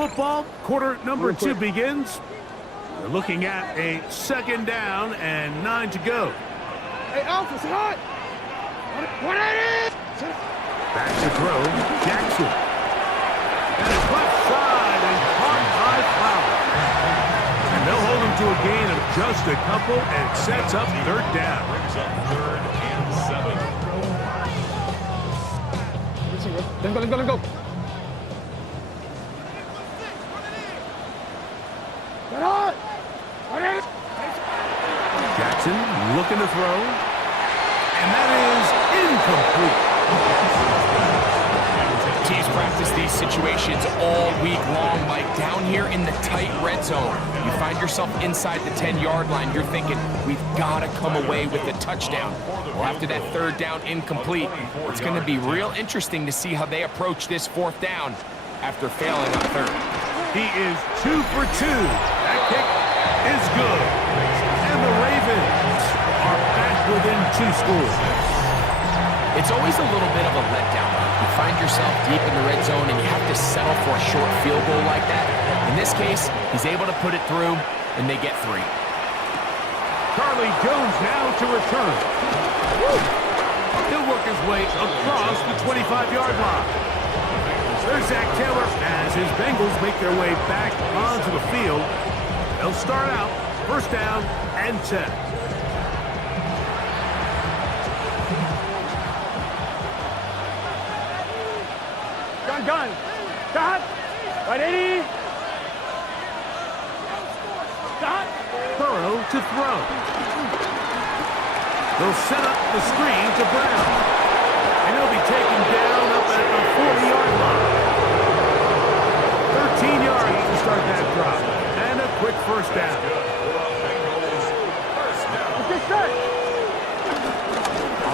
football. Quarter number 2 begins. We're looking at a 2nd down and 9 to go. Hey, Alpha, sit hot! 180! Back to throw, Jackson. And it's left side and caught by Flower. And they'll hold him to a gain of just a couple and sets up 3rd down. Third and 7. Let's go. Get hot! Jackson looking to throw. And that is incomplete. Teams practice these situations all week long, Mike. Down here in the tight red zone, you find yourself inside the 10-yard line. You're thinking, we've got to come away with a touchdown. Well, after that 3rd down incomplete, it's going to be real interesting to see how they approach this 4th down after failing on 3rd. He is 2 for 2. That kick is good. And the Ravens are back within 2 scores. It's always a little bit of a letdown. You find yourself deep in the red zone and you have to settle for a short field goal like that. In this case, he's able to put it through, and they get 3. Charlie Jones now to return. He'll work his way across the 25-yard line. There's Zach Taylor as his Bengals make their way back onto the field. They'll start out 1st down and 10. Gun. Got. 180. Got. Burrow to throw. They'll set up the screen to Brown. And he'll be taken down up at the 40-yard line. 13 yards to start that drive. And a quick 1st down.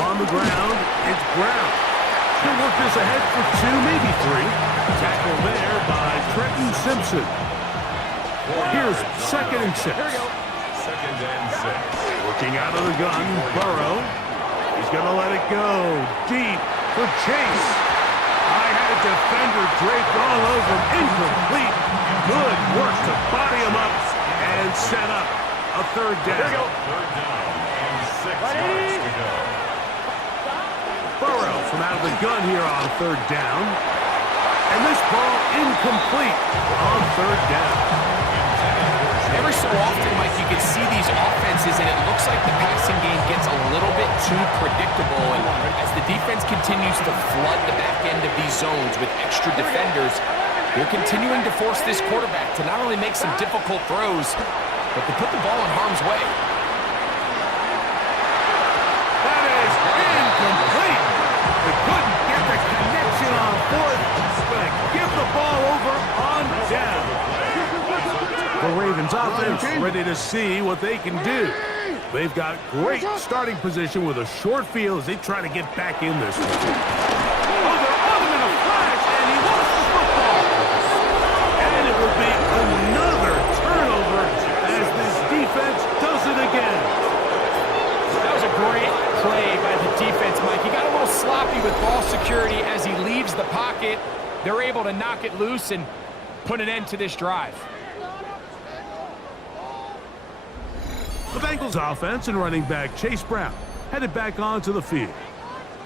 On the ground, it's Brown. He'll work this ahead for 2, maybe 3. Tackle there by Trenton Simpson. Here's 2nd and 6. Here we go. 2nd and 6. Working out of the gun, Burrow. He's going to let it go deep for Chase. I had a defender draped all over him. Incomplete. Good work to body him up and set up a 3rd down. Here we go. 3rd down and 6 yards to go. Burrow from out of the gun here on 3rd down. And this ball incomplete on 3rd down. Every so often, Mike, you can see these offenses, and it looks like the passing game gets a little bit too predictable. And as the defense continues to flood the back end of these zones with extra defenders, they're continuing to force this quarterback to not only make some difficult throws, but to put the ball in harm's way. That is incomplete. They couldn't get the connection on 4th. Going to give the ball over on down. The Ravens offense ready to see what they can do. They've got great starting position with a short field as they try to get back in this one. Oh, they're on him in a flash, and he lost the football. And it will be another turnover as this defense does it again. That was a great play by the defense, Mike. He got a little sloppy with ball security as he leaves the pocket. They're able to knock it loose and put an end to this drive. The Bengals offense and running back Chase Brown headed back onto the field.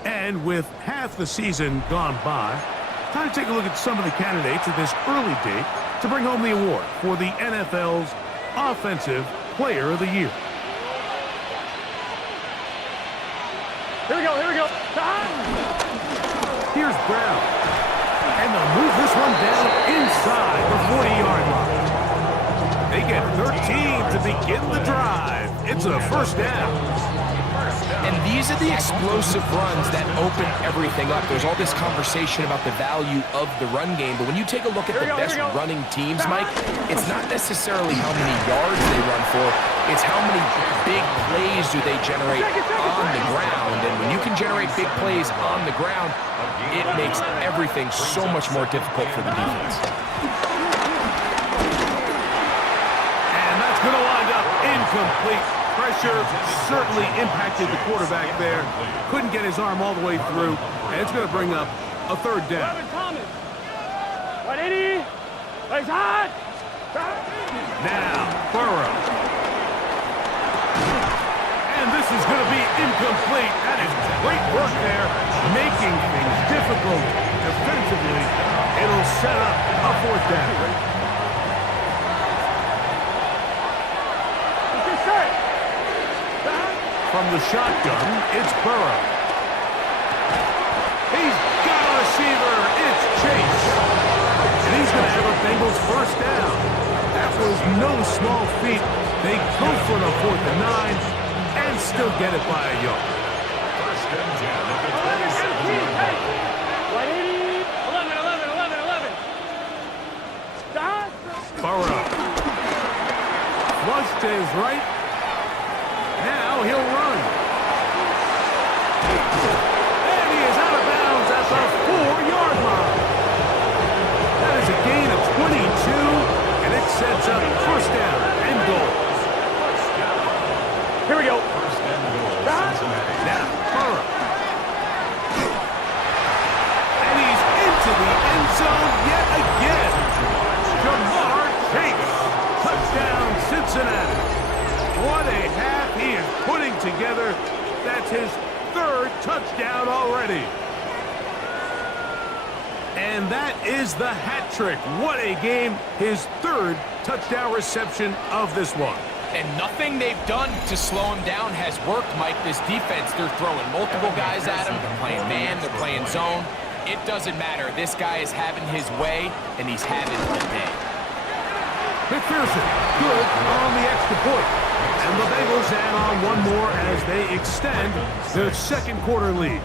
And with half the season gone by, time to take a look at some of the candidates at this early date to bring home the award for the NFL's Offensive Player of the Year. Here we go. Here's Brown. And they'll move this one down inside the 40-yard line. They get 13 to begin the drive. It's a 1st down. And these are the explosive runs that open everything up. There's all this conversation about the value of the run game, but when you take a look at the best running teams, Mike, it's not necessarily how many yards they run for, it's how many big plays do they generate on the ground. And when you can generate big plays on the ground, it makes everything so much more difficult for the defense. And that's going to wind up incomplete. Pressure certainly impacted the quarterback there. Couldn't get his arm all the way through, and it's going to bring up a 3rd down. 180. Legs hot. Now, Burrow. And this is going to be incomplete. That is great work there, making things difficult defensively. It'll set up a fourth down. From the shotgun, it's Burrow. He's got a receiver. It's Chase. And he's going to have a Bengals first down. That was no small feat. They go for the 4th and 9 and still get it by a yard. First and 10 at the 27-yard line. 11. Burrow. Flush to his right. Now he'll run. And he is out of bounds at the 4-yard line. That is a gain of 22, and it sets up first down and goal. Here we go. First and goal, Cincinnati. Now, Burrow. And he's into the end zone yet again. Jamar Chase. Touchdown, Cincinnati. What a half he is putting together. That's his 3rd touchdown already. And that is the hat trick. What a game. His 3rd touchdown reception of this one. And nothing they've done to slow him down has worked, Mike. This defense, they're throwing multiple guys at him. They're playing man, they're playing zone. It doesn't matter. This guy is having his way, and he's having the day. McPherson, good on the extra point. And the Bengals add on one more as they extend their 2nd quarter lead.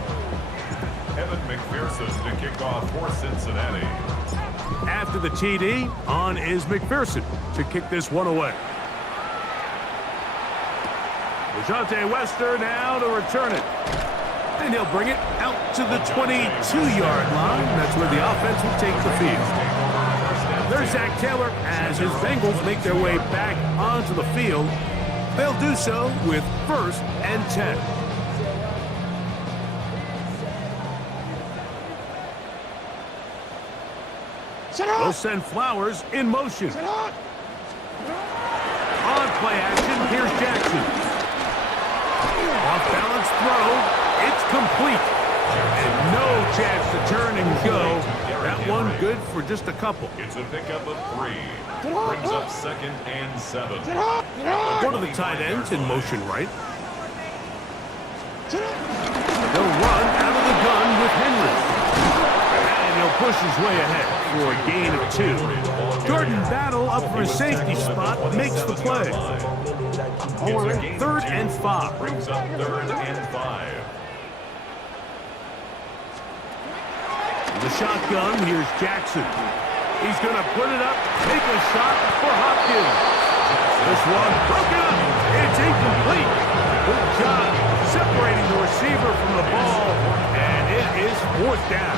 Evan McPherson to kick off for Cincinnati. After the TD, on is McPherson to kick this one away. DeJounte Wester now to return it. And he'll bring it out to the 22-yard line. That's where the offense will take the field. There's Zach Taylor as his Bengals make their way back onto the field. They'll do so with 1st and 10. They'll send Flowers in motion. On play action, here's Jackson. Off balance throw, it's complete. And no chance to turn and go. That one good for just a couple. It's a pickup of 3. Brings up 2nd and 7. One of the tight ends in motion right. They'll run out of the gun with Henry. And he'll push his way ahead for a gain of 2. Jordan Battle up for a safety spot makes the play. 3rd and 5. Brings up 3rd and 5. The shotgun, here's Jackson. He's going to put it up, take a shot for Hopkins. This one broken up. It's incomplete. Good job separating the receiver from the ball, and it is 4th down.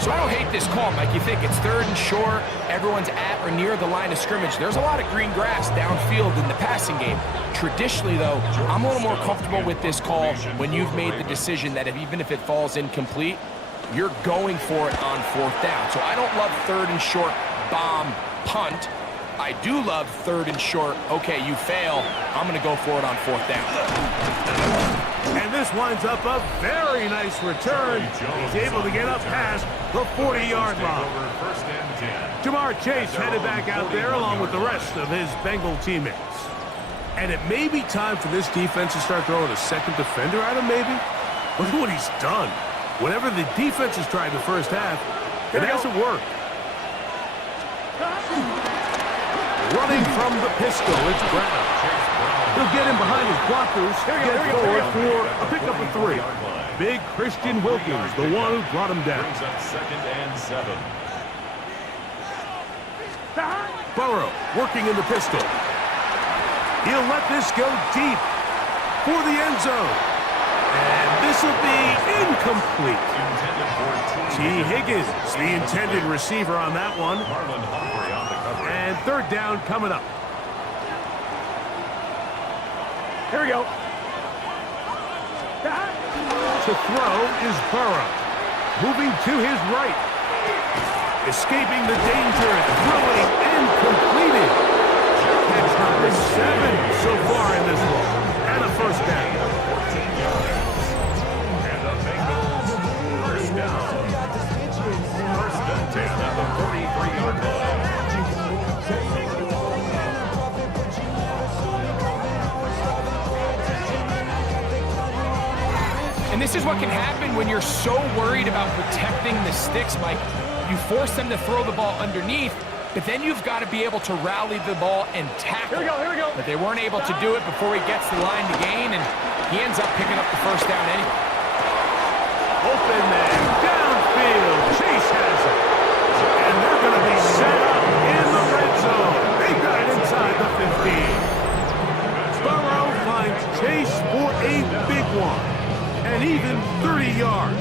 So I don't hate this call, Mike. You think it's 3rd and short, everyone's at or near the line of scrimmage. There's a lot of green grass downfield in the passing game. Traditionally, though, I'm a little more comfortable with this call when you've made the decision that even if it falls incomplete, you're going for it on 4th down. So I don't love 3rd and short, bomb, punt. I do love 3rd and short, okay, you fail, I'm going to go for it on 4th down. And this winds up a very nice return. He's able to get up past the 40-yard line. First and 10. Jamar Chase headed back out there along with the rest of his Bengal teammates. And it may be time for this defense to start throwing a 2nd defender at him, maybe. Look at what he's done. Whatever the defense has tried the first half, it hasn't worked. Running from the pistol, it's Brown. He'll get him behind his blockers, get forward for a pickup of 3. Big Christian Wilkins, the one who brought him down. Brings up 2nd and 7. Burrow working in the pistol. He'll let this go deep for the end zone. And this will be incomplete. T. Higgins, the intended receiver on that one. And 3rd down coming up. Here we go. To throw is Burrow. Moving to his right. Escaping the danger, throwing and completed. Catch number 7 so far in this one. And a first down. And the Bengals, first down. First and 10 at the 43-yard line. And this is what can happen when you're so worried about protecting the sticks, Mike. You force them to throw the ball underneath, but then you've got to be able to rally the ball and tackle. Here we go. But they weren't able to do it before he gets the line to gain, and he ends up picking up the first down anyway. Open man, downfield, Chase has it. And they're going to be set up in the red zone. They got it inside the 15. Burrow finds Chase for a big one. And even 30 yards.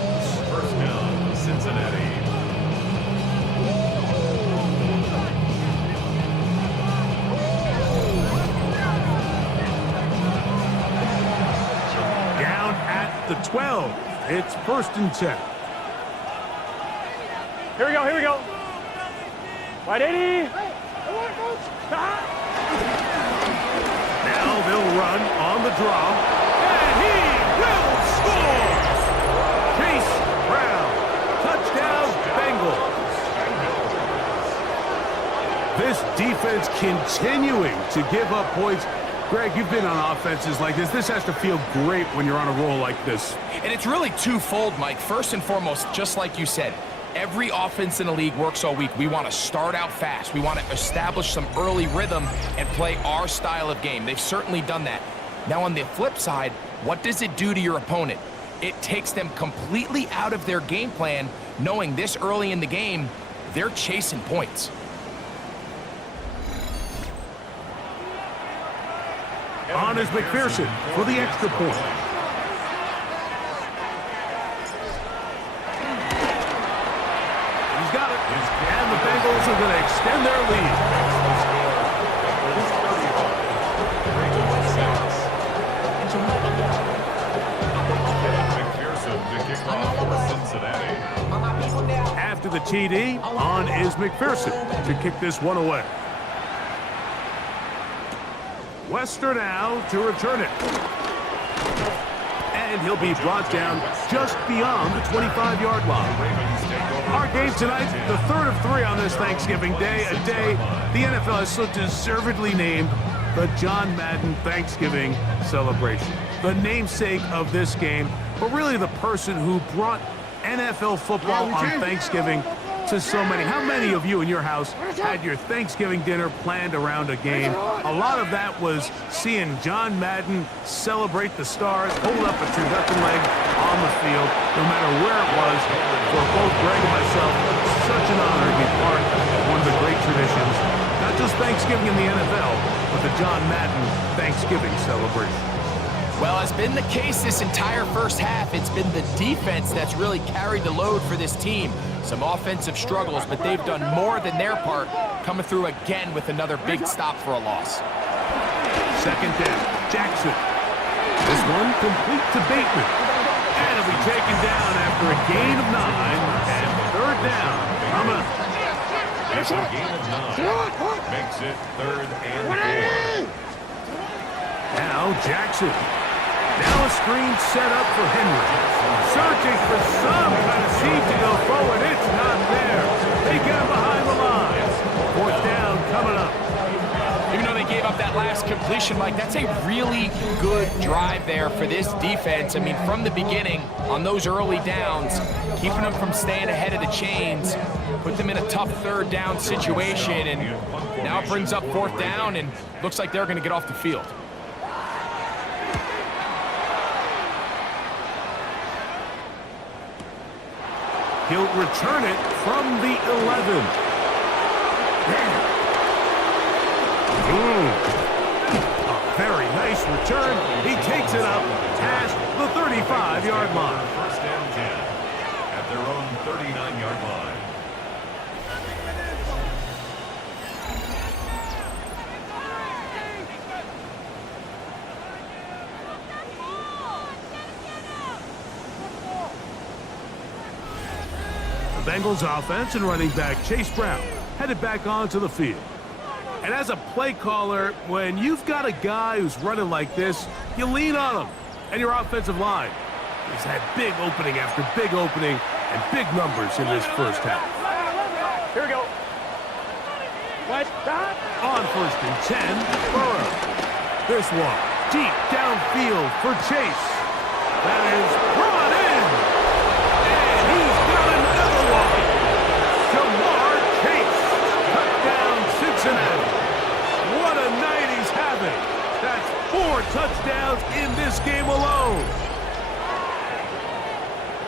First down, Cincinnati. Down at the 12. It's first and 10. Here we go. Wide 80. Now they'll run on the draw. And he will score! Chase Brown. Touchdown, Bengals. This defense continuing to give up points. Greg, you've been on offenses like this. This has to feel great when you're on a roll like this. And it's really twofold, Mike. First and foremost, just like you said, every offense in the league works all week. We want to start out fast. We want to establish some early rhythm and play our style of game. They've certainly done that. Now, on the flip side, what does it do to your opponent? It takes them completely out of their game plan, knowing this early in the game, they're chasing points. On is McPherson for the extra point. He's got it. And the Bengals are going to extend their lead. McPherson to kick off for Cincinnati. After the TD, on is McPherson to kick this one away. Wester now to return it. And he'll be brought down just beyond the 25-yard line. Our game tonight, the third of 3 on this Thanksgiving Day, a day the NFL has so deservedly named the John Madden Thanksgiving celebration. The namesake of this game, but really the person who brought NFL football on Thanksgiving to so many. How many of you in your house had your Thanksgiving dinner planned around a game? A lot of that was seeing John Madden celebrate the stars, hold up a turducken leg on the field, no matter where it was. For both Greg and myself, such an honor to be part of one of the great traditions, not just Thanksgiving in the NFL, but the John Madden Thanksgiving celebration. Well, as been the case this entire first half, it's been the defense that's really carried the load for this team. Some offensive struggles, but they've done more than their part, coming through again with another big stop for a loss. Second down, Jackson. This one complete to Bateman. And it'll be taken down after a gain of 9 and third down. Coming up. It's a gain of 9. Makes it 3rd and 4. Now Jackson. Now a screen set up for Henry. Searching for some kind of seed to go forward. It's not there. They get him behind the line. 4th down coming up. Even though they gave up that last completion, Mike, that's a really good drive there for this defense. I mean, from the beginning, on those early downs, keeping them from staying ahead of the chains, put them in a tough 3rd down situation, and now it brings up 4th down, and looks like they're going to get off the field. He'll return it from the 11. A very nice return. He takes it up past the 35-yard line. 1st and 10 at their own 39-yard line. Bengals offense and running back Chase Brown headed back onto the field. And as a play caller, when you've got a guy who's running like this, you lean on him. And your offensive line has had big opening after big opening and big numbers in this first half. Here we go. What? On 1st and 10, Burrow. This one, deep downfield for Chase. That is brought in. And he's got another one. Jamar Chase. Touchdown, Cincinnati. What a night he's having. That's 4 touchdowns in this game alone.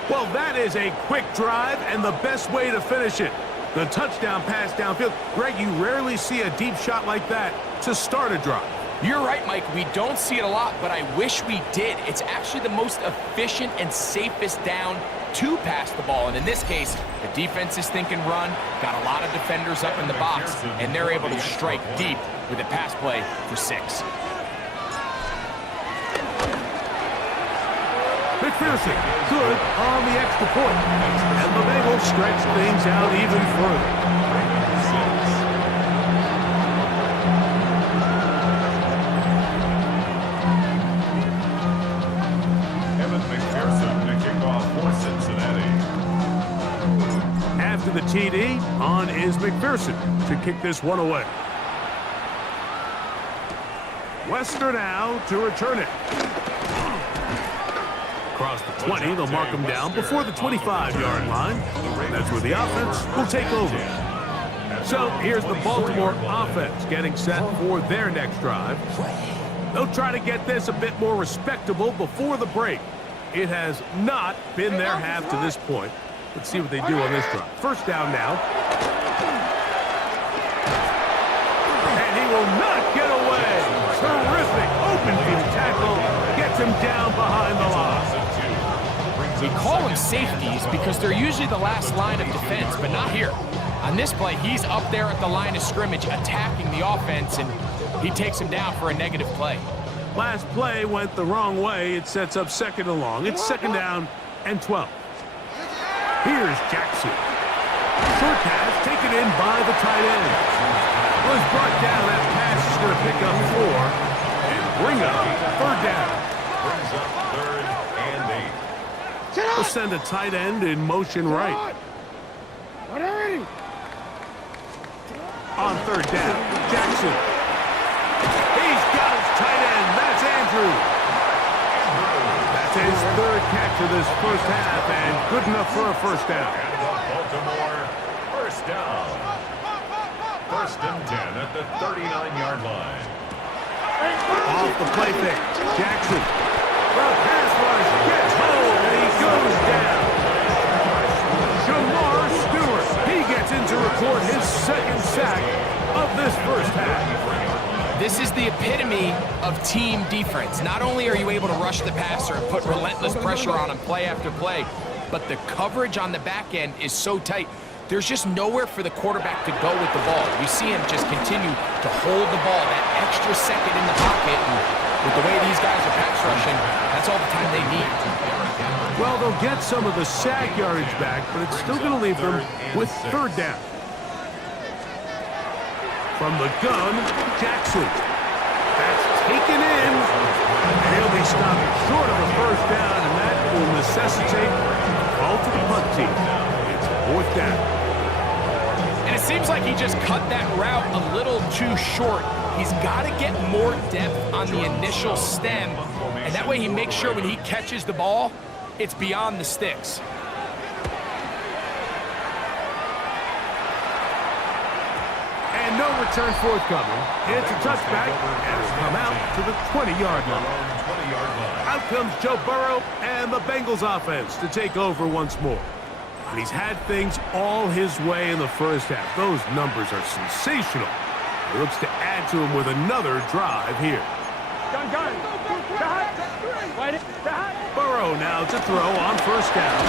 Well, that is a quick drive and the best way to finish it. The touchdown pass downfield. Greg, you rarely see a deep shot like that to start a drive. You're right, Mike. We don't see it a lot, but I wish we did. It's actually the most efficient and safest down to pass the ball. And in this case, the defense is thinking run, got a lot of defenders up in the box, and they're able to strike deep with a pass play for 6. McPherson, good on the extra point. And the Bengals stretch things out even further. After the TD, on is McPherson to kick this one away. Wester now to return it. Across the 20, they'll mark him down before the 25-yard line. That's where the offense will take over. So here's the Baltimore offense getting set for their next drive. They'll try to get this a bit more respectable before the break. It has not been their half to this point. Let's see what they do on this drive. First down now. And he will not get away. Terrific open field tackle. Gets him down behind the line. We call them safeties because they're usually the last line of defense, but not here. On this play, he's up there at the line of scrimmage attacking the offense, and he takes him down for a negative play. Last play went the wrong way. It sets up 2nd and long. It's 2nd down and 12. Here's Jackson. Short pass taken in by the tight end. Was brought down. That pass is going to pick up 4 and bring up 3rd down. Brings up 3rd and 8. We'll send a tight end in motion right. On 3rd down, Jackson. He's got his tight end. That's Andrew. That's his 3rd catch of this first half, and good enough for a first down. Baltimore, first down. 1st and 10 at the 39-yard line. Off the play fake, Jackson. The pass rush gets home, and he goes down. Jamar Stewart, he gets in to record his 2nd sack of this first half. This is the epitome of team defense. Not only are you able to rush the passer and put relentless pressure on him play after play, but the coverage on the back end is so tight. There's just nowhere for the quarterback to go with the ball. You see him just continue to hold the ball that extra second in the pocket. And with the way these guys are pass rushing, that's all the time they need. Well, they'll get some of the sack yardage back, but it's still going to leave them with 3rd down. From the gun, Jackson. That's taken in. And he'll be stopped short of a first down, and that will necessitate a call to the punt team. It's 4th down. And it seems like he just cut that route a little too short. He's got to get more depth on the initial stem, and that way he makes sure when he catches the ball, it's beyond the sticks. And no return forthcoming. It's a touchback, and it's come out to the 20-yard line. Out comes Joe Burrow and the Bengals offense to take over once more. And he's had things all his way in the first half. Those numbers are sensational. He looks to add to him with another drive here. Gun. Burrow now to throw on 1st down.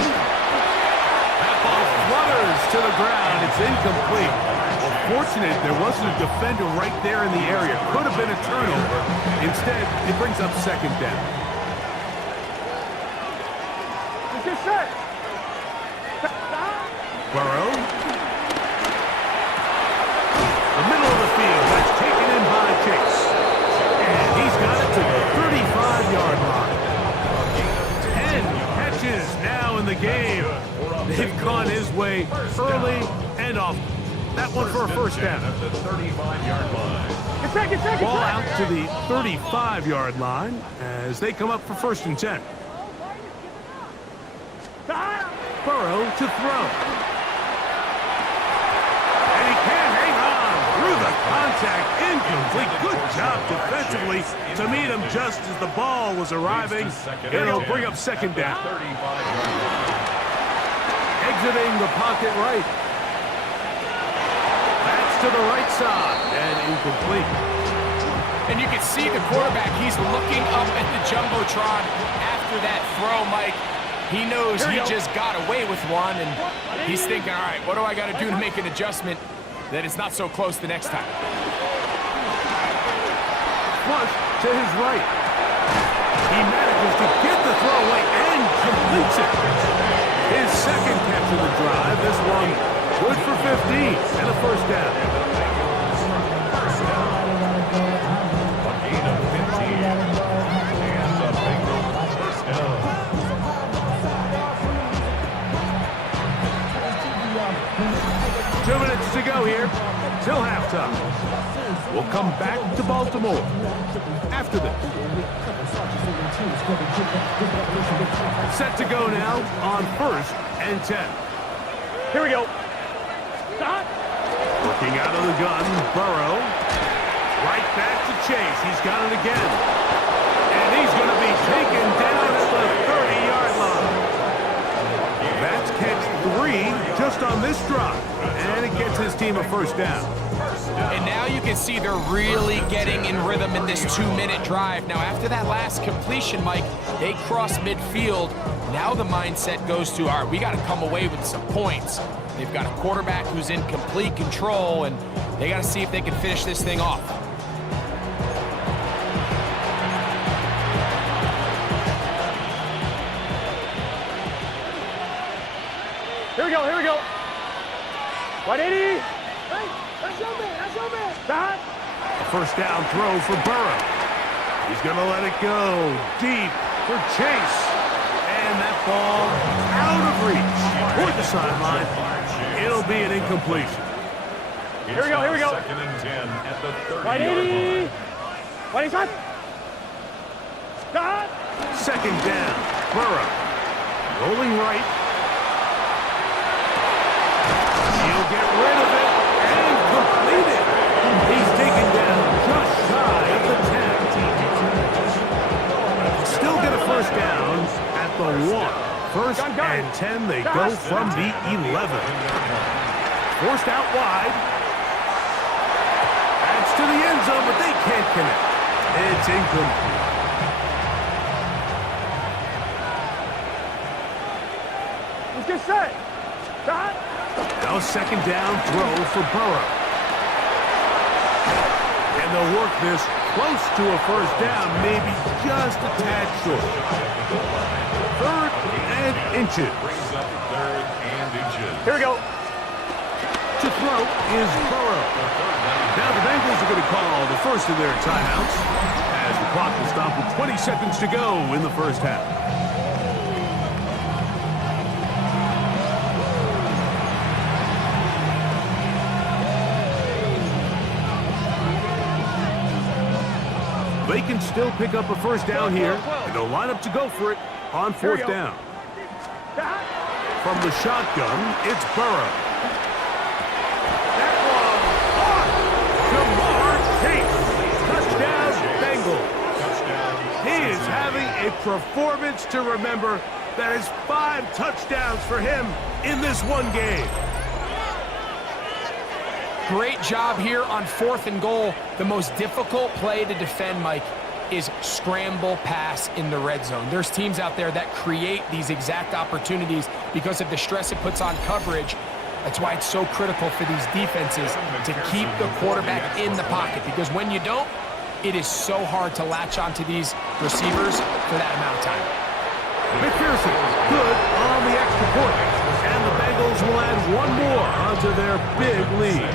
That ball flutters to the ground. It's incomplete. Well, fortunate there wasn't a defender right there in the area. Could have been a turnover. Instead, it brings up 2nd down. Burrow on his way early and often. That one for a first down. At the 35-yard line. Get set. Ball out to the 35-yard line as they come up for 1st and 10. Burrow to throw. And he can't hang on through the contact. Incomplete. Good job defensively to meet him just as the ball was arriving. It'll bring up 2nd down. Exiting the pocket right. That's to the right side and incomplete. And you can see the quarterback, he's looking up at the Jumbotron after that throw, Mike. He knows he just got away with one, and he's thinking, all right, what do I got to do to make an adjustment that it's not so close the next time? Flush to his right. He manages to get the throw away and completes it. His 2nd catch of the drive. This one good for 15 and a 1st down. A gain of 15. And the Bengals 1st down. 2 minutes to go here till halftime. We'll come back to Baltimore after this. Set to go now on 1st and 10. Here we go. Stop. Working out of the gun, Burrow. Right back to Chase. He's got it again. And he's going to be taken down at the 30-yard line. That's catch 3 just on this drive. And it gets his team a 1st down. And now you can see they're really getting in rhythm in this 2-minute drive. Now, after that last completion, Mike, they cross midfield. Now the mindset goes to, all right, we got to come away with some points. They've got a quarterback who's in complete control, and they got to see if they can finish this thing off. Here we go. 180. That's your man. Stop. A 1st down throw for Burrow. He's going to let it go deep for Chase. And that ball out of reach toward the sideline. It'll be an incompletion. Here we go. 2nd and 10 at the 30-yard 180. line. 185. Stop. 2nd down. Burrow rolling right. He'll get rid of it and complete it. He's taken down just shy of the 10. Still get a 1st down at the 1. 1st and 10, they go from the 11. Forced out wide. That's to the end zone, but they can't connect. It's incomplete. Let's get set. Stop. Now 2nd down throw for Burrow. And they'll work this close to a 1st down, maybe just a tad short. 3rd and inches. Brings up 3rd and inches. Here we go. To throw is Burrow. Now the Bengals are going to call the first of their timeouts as the clock will stop with 20 seconds to go in the 1st half. They can still pick up a 1st down here, and they'll line up to go for it on 4th down. From the shotgun, it's Burrow. That one, Jamar Chase. Touchdown, Bengals. He is having a performance to remember. That is 5 touchdowns for him in this one game. Great job here on 4th and goal. The most difficult play to defend, Mike, is scramble pass in the red zone. There's teams out there that create these exact opportunities because of the stress it puts on coverage. That's why it's so critical for these defenses to keep the quarterback in the pocket, because when you don't, it is so hard to latch onto these receivers for that amount of time. McPherson, good on the extra point. And the Bengals will add one more onto their big lead.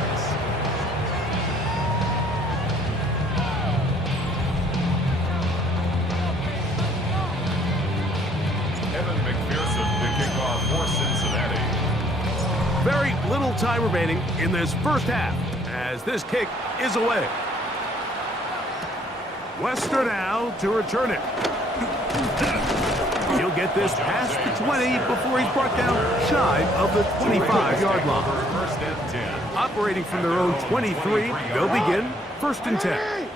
Evan McPherson to kick off for Cincinnati. time remaining in this first half as this kick is away. Wester now to return it. He'll get this past the 20 before he's brought down shy of the 25-yard line. First and 10. Operating from their own 23, they'll begin first and 10.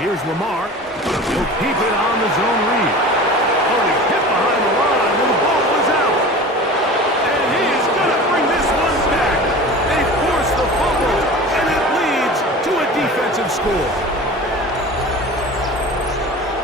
Here's Lamar. He'll keep it on the zone read. Oh, he's hit behind the line when the ball was out. And he is going to bring this one back. They force the fumble, and it leads to a defensive score.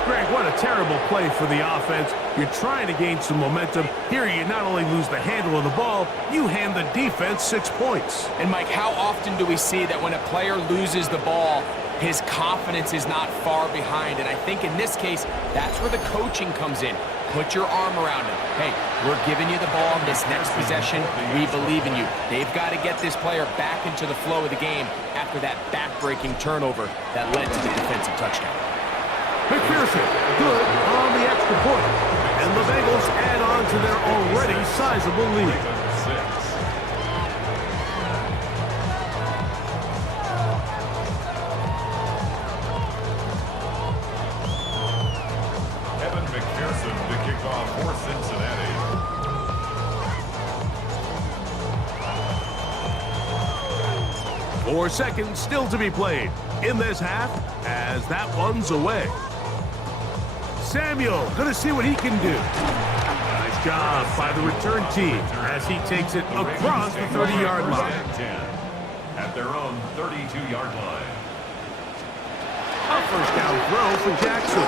Greg, what a terrible play for the offense. You're trying to gain some momentum. Here you not only lose the handle of the ball, you hand the defense 6 points. And Mike, how often do we see that when a player loses the ball, his confidence is not far behind? And I think in this case, that's where the coaching comes in. Put your arm around him. Hey, we're giving you the ball this next possession. We believe in you. They've got to get this player back into the flow of the game after that back-breaking turnover that led to the defensive touchdown. McPherson, good on the extra point. And the Bengals add on to their already sizable lead. 6. McPherson to kick off for Cincinnati. 4 seconds still to be played in this half as that one's away. Samuel gonna see what he can do. Nice job by the return team as he takes it across the 30-yard line. At their own 32-yard line. A first down throw for Jackson.